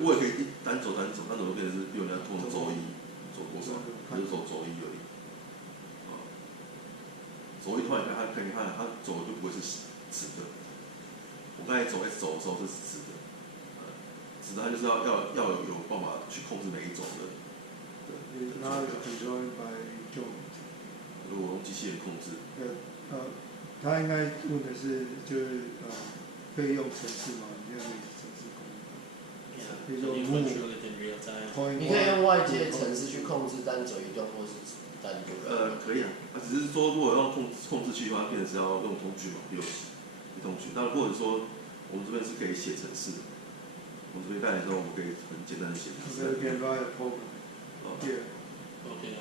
我也可以单走，单走就变成是有人家通周一走多少，他就走周一而已。走一段他可以看，他走的就不会是直的。我刚才走 S 走的时候是直的，直的他就是要有办法去控制每一种的。It's not controlled by joint。如果用机器人控制。他应该问的是就是可以用程式吗？这样的程式功能。比如说你可以用外界程式去控制单走移动或是单走。可以啊，只是说如果要控制器的话，变成是要用通讯嘛，有通讯。那或者说我们这边是可以写程式的，我们这边带来之后，我们可以很简单的写程式。You can write a program. Here. Okay.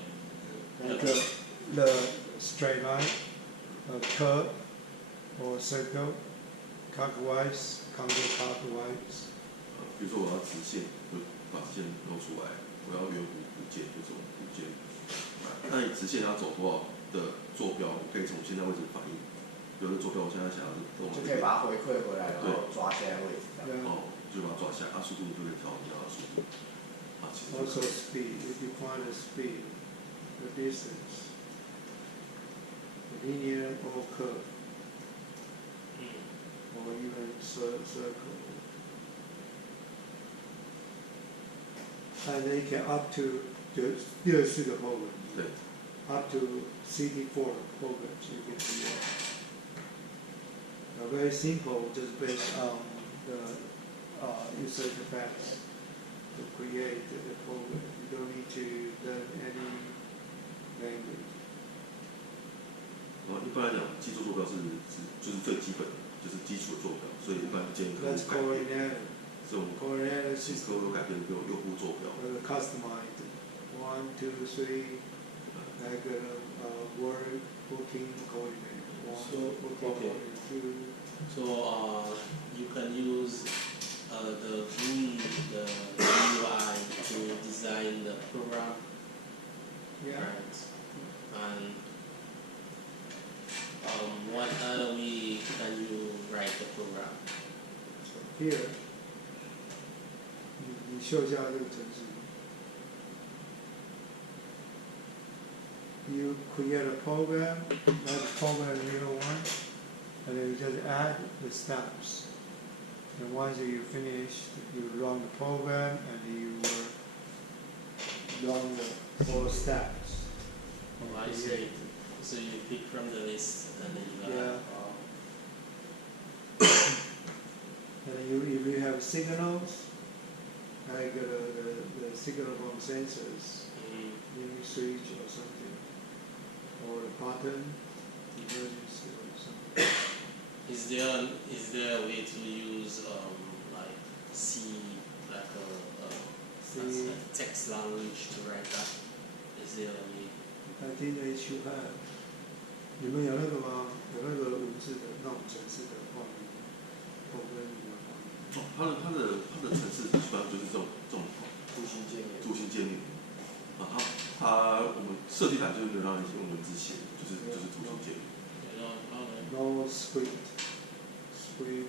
Like the straight line, a curve, or circle, clockwise, counterclockwise. 比如说我要直线，就把直线弄出来；我要圆弧线，就这种弧线。那你直线要走多少的坐标，我可以从现在位置反应。有的坐标我现在想要是动，就可以把它回馈回来，然后抓现在位置。就把它抓下来，速度就可以调你要的速度。Also speed, you define the speed, the distance, the linear or curve, or even circle. And they can up to 第二式的 program. 对。Up to CD4 programs you can do that. Very simple, just based on the user interface to create the program. You don't need to learn any language. 一般来讲，基础坐标就是最基本的，就是基础的坐标，所以一般建议客户改变。这种新客户改变用户坐标。Customized 1, 2, 3, like word booking coordinate. 1, okay. 2. So you can use the GUI, the UI to design the program. Yeah. Right. And what other way can you write the program? So here, 你秀一下这个程式。You create a program, like program 01, and then you just add the steps. And once you finish, you run the program and you run the 4 steps. Oh, I see. So you pick from the list and then you And if you have signals, like the signal from sensors, maybe switch or something, or a button, emergency or something. Is there a way to use like C, like a text language to write that? Is there a way? I think they should have. 你们有那个吗？有那个文字的那种程式的画面，我跟你们画面。它的程式基本上就是这种图形界面。图形界面。我们设计版就是没有让你用文字写，就是图形界面。No script. 所以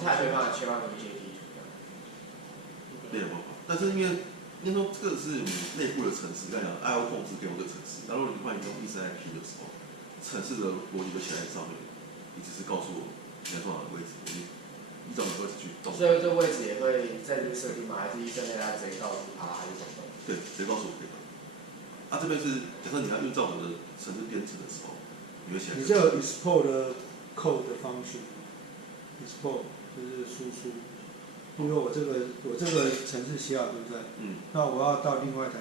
它没办法切换成阶梯图样。没有办法，但是因为说这个是你内部的程式，刚才讲 I/O 控制可以用这个程式。那如果你换你用 ECIP 的时候，程式的逻辑就写在上面，你只是告诉我你要放哪个位置，你依照哪个位置去动。所以这个位置也会在这个设定吗？还是医生在他直接告诉他还是怎么动？对，直接告诉我可以动。这边是假设你要用照我的程式编制的时候，你会写。你这有 export 的 code 的方式 export 就是输出。因为我这个程式写好对不对？那我要到另外一台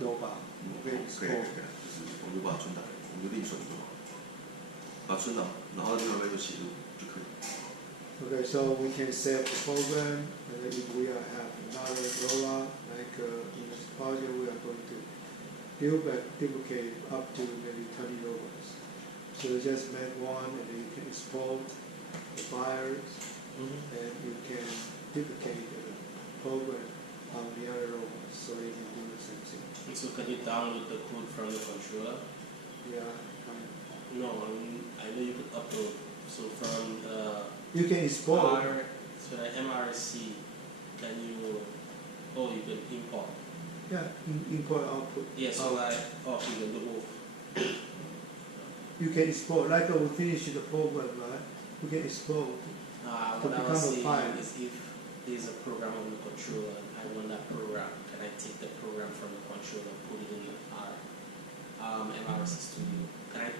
robot， 我可以 export。就是我就把它存档，我们就另存就好，把它存档，然后另外一个就写入就可以。Okay, so we can save the program, and then if we have another robot, like in this project we are going to duplicate up to maybe 20 robots. So just make one, and then you can export the files, and you can duplicate the program on the other robots, so you can do the same thing. So can you download the code from the controller? Yeah. No, I know you could upload. So from the you can export. So the MRC, Can you, oh, you can import. Yeah, input output. Yeah, so like, oh, you can do both. You can export, like we finish the program, right? We can export. What I was become a saying file. is if there's a program on the controller and I want that program, can I take the program from the controller, put it in MRC Studio? Can I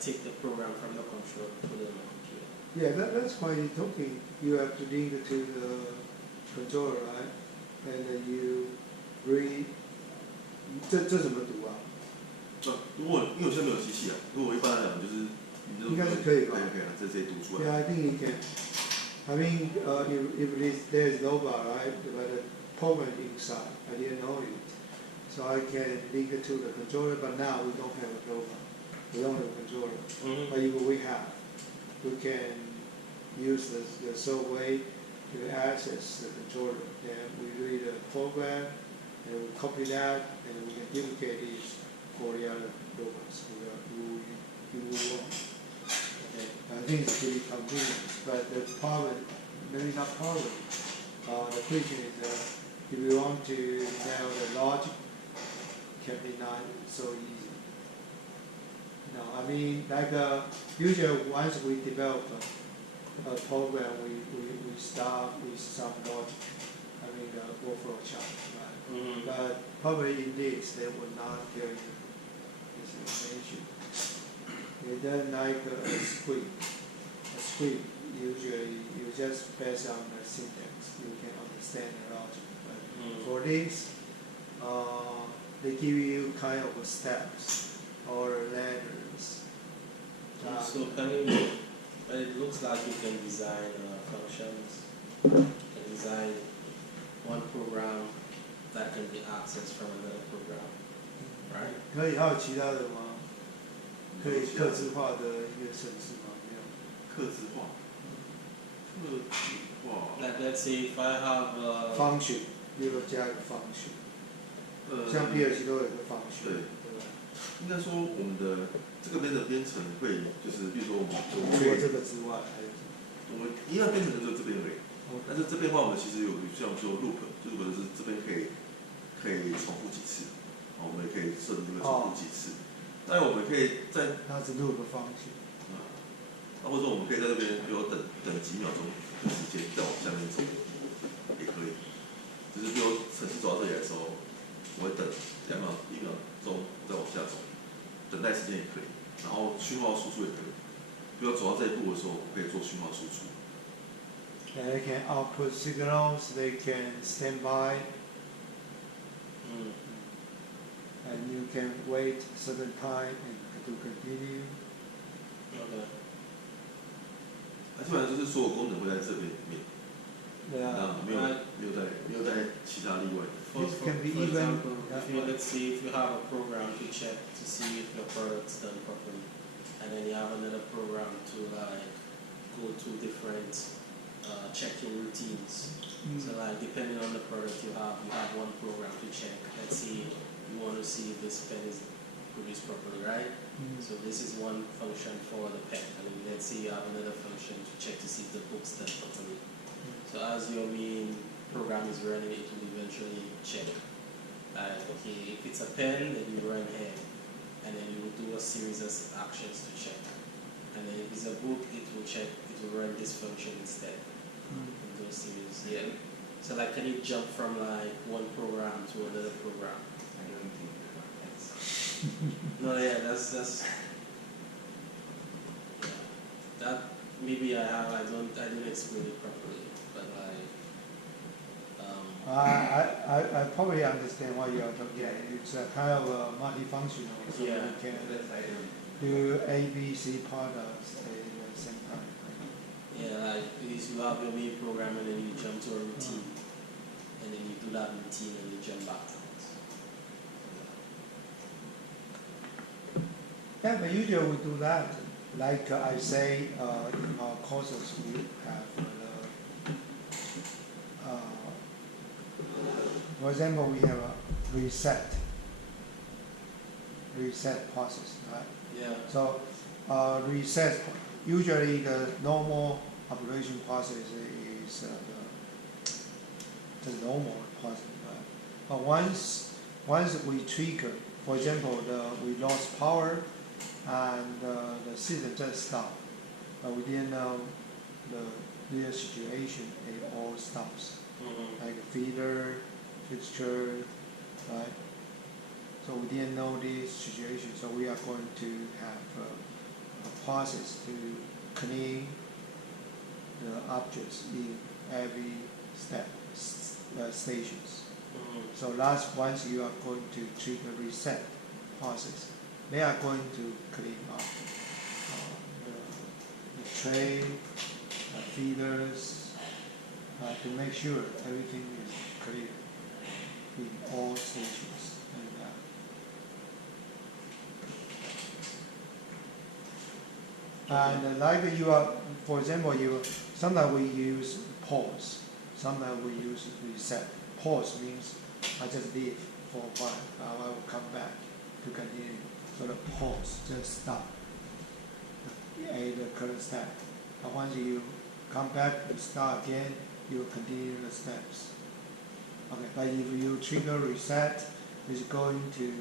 take the program from the controller, put it on my computer? Yeah, that's why you're talking. You have to link it to the controller, right? And then you read. 这怎么读啊？如果因为我现在没有机器啊，如果一般来讲就是你应该是可以吧？可以啊，这直接读出来。Yeah, I think you can. I mean, if there's Nova, right, but the program inside, I didn't know it. So I can link it to the controller, but now we don't have a Nova. We don't have a controller. Mm-hmm. But if we have, we can use the software to access the controller. Then we read the program, and we copy that, and we can duplicate it for the other robots we want. Okay. I think it's pretty convenient, but the problem, maybe not problem, the question is if you want to know the logic, can be not so easy. No, I mean, like usually once we develop a program, we start with some logic, I mean the workflow chart, right? Mm-hmm. But probably in this, they will not tell you this information. And then like a script, usually you just based on the syntax, you can understand the logic. But for this, they give you kind of steps or ladders. So can you, it looks like you can design functions, you can design one program that can be accessed from another program, right? 可以还有其他的吗？可以客制化的一个程式吗？没有。客制化，客制化。Like let's say if I have function，比如说加一个 function，像 PLC 都有一个 function，对，对吧？应该说我们的这个边的编程会就是，比如说我们除了这个之外，还有什么？我们一样编程就这边而已。但是这边的话，我们其实有像说 loop，就是或者是这边可以重复几次，我们也可以设定这个重复几次。当然我们可以在它是 loop function。或者说我们可以在这边，比如等几秒钟的时间再往下面走，也可以。就是比如程式走到这里来的时候，我会等1秒钟再往下走，等待时间也可以。然后讯号输出也可以。比如走到这一步的时候，我可以做讯号输出。And they can output signals, they can stand by, and you can wait certain time and to continue. Okay. 它基本上就是所有功能会在这边里面， Yeah. 没有在其他例外。For can be even- example, let's say if you have a program to check to see if the product's done properly, and then you have another program to like go to different checking routines. So like depending on the product you have one program to check. Let's say you want to see if this pen is produced properly, right? So this is one function for the pen, and then let's say you have another function to check to see if the book's done properly. So as your main program is running, it will eventually check. Okay, if it's a pen, then you run here, and then you will do a series of actions to check. And then if it's a book, it will run this function instead. In those series, yeah. So like, can you jump from like one program to another program? I don't think that's. No, yeah, that's yeah. That maybe I didn't explain it properly, but like. I probably understand what you are talking about. It's a kind of multifunctional, so Yeah. you can I don't. do A, B, C products at the same time. Yeah, like because you have your main program and then you jump to a routine, and then you do that routine and you jump back to it. Yeah, but usually we do that. Like I say, in our courses we have for example, we have a reset process, right? Yeah. So reset, usually the normal operation process is is the normal process. Right? But once we trigger, for example, we lost power and the system just stopped, but we didn't know the real situation. It all stops, like a feeder, fixture, right? So we didn't know this situation. So we are going to have a process to clean the objects in every step stations. So last once you are going to trigger reset process, they are going to clean up the tray, feeders, to make sure everything is clear in all stations. And like you are, for example, sometimes we use pause, sometimes we use reset. Pause means I just leave for a while, I will come back to continue. So the pause, just stop at the current step. And once you come back and start again, you will continue the steps. Okay, but if you trigger reset, it's going to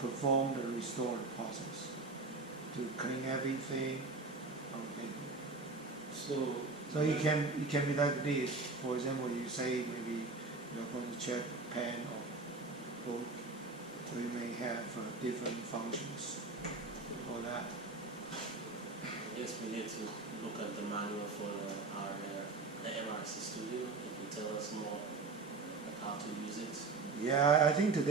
perform the restore process to clean everything. Okay. So it can be like this. For example, you say maybe you're going to check pen or book, so you may have different functions for that. Yes, we need to look at the manual for the MRC Studio. It will tell us more how to use it. Yeah, I think today